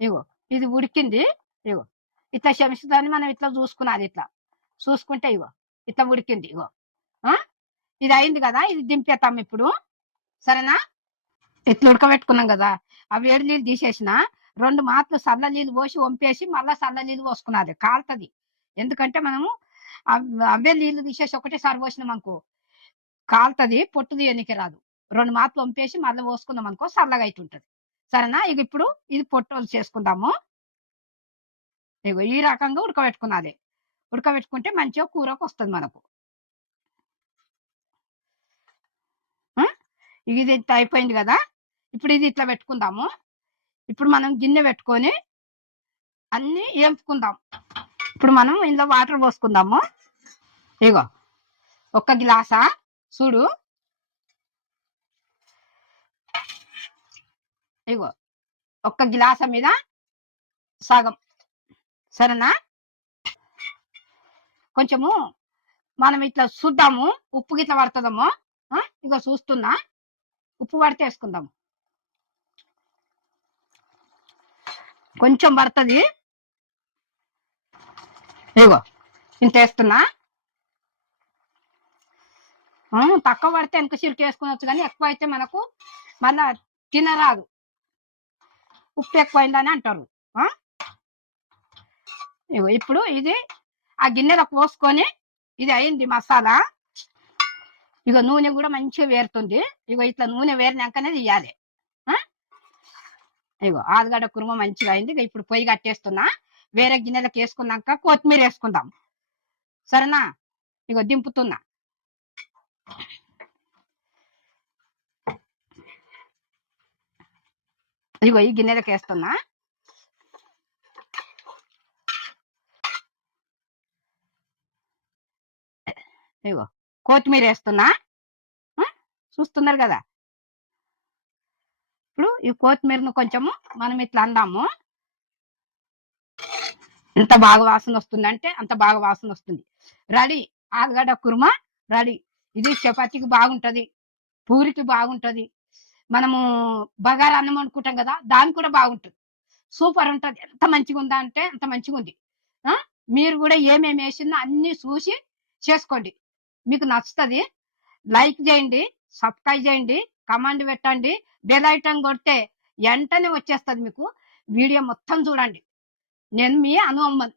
ఇగో ఇది ఉడికింది ఇగో. ఇట్లా శంసుదాన్ని మనం ఇట్లా చూసుకున్నది ఇట్లా. చూసుకుంటే ఇగో ఇట్లా ఉడికింది ఇగో. ఇది అయింది కదా ఇది దింపేస్తాం ఇప్పుడు. సరేనా? ఇట్లా ఉడకబెట్టుకున్నాం కదా ఆ వేడి నీళ్ళు తీసేసిన రెండు మాటలు చల్ల నీళ్ళు పోసి వంపేసి మళ్ళా చల్ల నీళ్ళు పోసుకున్నది కాలుతుంది. ఎందుకంటే మనము అవే నీళ్ళు తీసేసి ఒకటేసారి పోసినాం అనుకో కాలుతుంది పొట్టుది తీయనికి రాదు. రెండు మాటలు వంపేసి మళ్ళీ పోసుకున్నాం అనుకో చల్లగా అవుతుంటది సరేనా? ఇక ఇప్పుడు ఇది పొట్టోలు చేసుకుందాము. ఇగో ఈ రకంగా ఉడకబెట్టుకున్నది. ఉడకబెట్టుకుంటే మంచిగా కూరకు వస్తుంది మనకు. ఇక ఇది ఇంత అయిపోయింది కదా? ఇప్పుడు ఇది ఇట్లా పెట్టుకుందాము. ఇప్పుడు మనం గిన్నె పెట్టుకొని అన్నీ వేపుకుందాం ఇప్పుడు మనం ఇందులో వాటర్ పోసుకుందాము. ఇగో ఒక్క గ్లాసా? చూడు. ఇగో ఒక్క గ్లాస మీద సగం. సరేనా? కొంచెము మనం ఇట్లా చూద్దాము. ఉప్పు గిట్లా పడుతుందమ్మో. ఇగో చూస్తున్నా. ఉప్పు పడితే వేసుకుందాము. కొంచెం పడుతుంది. ఇగో ఇంత వేస్తున్నా. తక్కువ పడితే వెనక చిరుకు వేసుకోవచ్చు కానీ ఎక్కువ అయితే మనకు మళ్ళా తినరాదు. ఉప్పు ఎక్కువైందని అంటారు. ఆ? ఇగో ఇప్పుడు ఇది ఆ గిన్నెలో పోసుకొని ఇది అయింది మసాలా. ఇగో నూనె కూడా మంచిగా వేరుతుంది. ఇక ఇట్లా నూనె వేరినాకనే తీయాలి. ఆ? ఇగో ఆలుగడ్డ కురుమ మంచిగా అయింది. ఇక ఇప్పుడు పొయ్యి కట్టేస్తున్నా. వేరే గిన్నెలకు వేసుకున్నాక కొత్తిమీర వేసుకుందాం సరేనా? ఇగో దింపుతున్నా. ఇగో ఈ గిన్నెలకు వేస్తున్నా. ఇగో కొత్తిమీర వేస్తున్నా. చూస్తున్నారు కదా? ఇప్పుడు ఈ కొత్తిమీరను కొంచెము మనం ఇట్లా అందాము. ఎంత బాగా వాసన వస్తుందంటే అంత బాగా వాసన వస్తుంది. రెడీ ఆలుగడ్డ కుర్మా రెడీ. ఇది చపాతీకి బాగుంటది. పూరికి బాగుంటది. మనము బగారా అన్నం అనుకుంటాం కదా దానికి కూడా బాగుంటుంది. సూపర్ ఉంటది. ఎంత మంచిగా ఉందా అంటే అంత మంచిగా ఉంది. మీరు కూడా ఏమేమి వేసిందో అన్ని చూసి చేసుకోండి. మీకు నచ్చుతుంది. లైక్ చేయండి సబ్స్క్రైబ్ చేయండి కమాండ్ పెట్టండి. బెల్ ఐటమ్ కొడితే వెంటనే వచ్చేస్తుంది మీకు. వీడియో మొత్తం చూడండి. నేను మీ అనుమన్